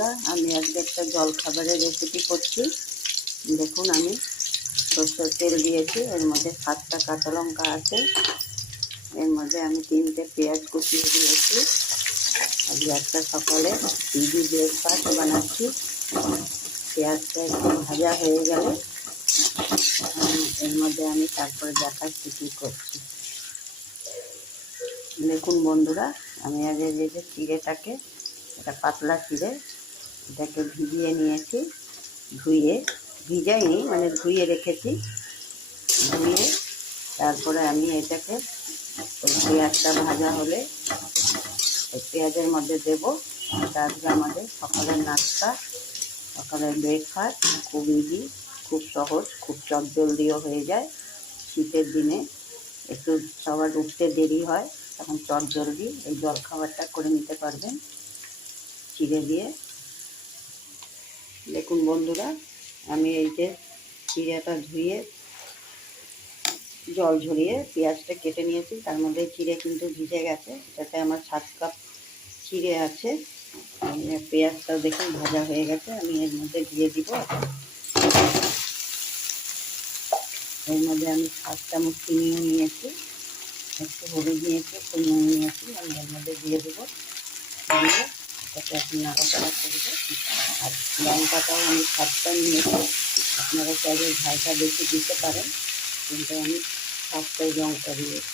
বন্ধুরা, আমি আজকে একটা জলখাবারের রেসিপি করছি। দেখুন, আমি সরষের তেল দিয়েছি, এর মধ্যে 7টা কাঁচা লঙ্কা আছে, এর মধ্যে আমি 3টে পেঁয়াজ কুচিয়ে দিয়েছি। আজকে একটা সকালে ইজি ব্রেকফাস্ট বানাচ্ছি। পেঁয়াজটা একটু ভাজা হয়ে গেলে এর মধ্যে আমি তারপরে দেখাচ্ছি কী করছি। দেখুন বন্ধুরা, আমি আগে যে চিড়েটাকে, এটা পাতলা চিড়ে, এটাকে ভিজিয়ে নিয়েছি। ভিজাইনি, মানে ধুয়ে রেখেছি। ধুয়ে তারপরে আমি এটাকে ওই পেঁয়াজটা ভাজা হলে ওই পেঁয়াজের মধ্যে দেবো। এটা আজকে আমাদের সকালের নাস্তা, সকালের ব্রেকফাস্ট। খুব ইজি, খুব সহজ, খুব চটজলদিও হয়ে যায়। শীতের দিনে একটু সবার উঠতে দেরি হয়, তখন চটজলদি এই জলখাবারটা করে নিতে পারবেন চিড়ে দিয়ে। দেখুন বন্ধুরা, আমি এই যে চিড়েটা ধুয়ে জল ঝরিয়ে পেঁয়াজটা কেটে নিয়েছি, তার মধ্যে চিড়ে কিন্তু ভিজে গেছে। এটাতে আমার 7 কাপ চিড়ে আছে। পেঁয়াজটাও দেখুন ভাজা হয়ে গেছে। আমি এর মধ্যে দিয়ে দিব। এর মধ্যে আমি 7 চামচ চিনিও নিয়েছি, একটু হলুদ নিয়েছি, একটু নুন নিয়েছি। আমি এর মধ্যে দিয়ে দেবো। দিয়ে এটাকে এখন নাড়াচাড়া করবো। আর লঙ্কাটাও আমি 7টা নিয়েছি। আপনারা চাইলে ঝালটা বেশি দিতে পারেন, কিন্তু আমি 7টাই লঙ্কা দিয়েছি।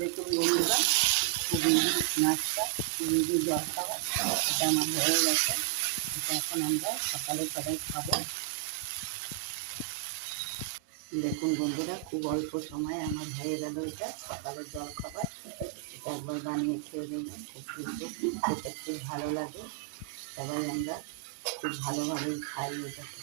দেখুন বন্ধুরা, খুবই নাস্তা, খুবই জলখাবার, এটা আমার হয়ে গেছে। এটা এখন আমরা সকালে সবাই খাবো। দেখুন বন্ধুরা, খুব অল্প সময়ে আমার হয়ে গেল এটা সকালের জলখাবার। এটা একবার বানিয়ে খেয়ে দেখবেন, খুব কিন্তু খেতে খুব ভালো লাগে। সবাই আমরা খুব ভালোভাবেই খাই এটাকে।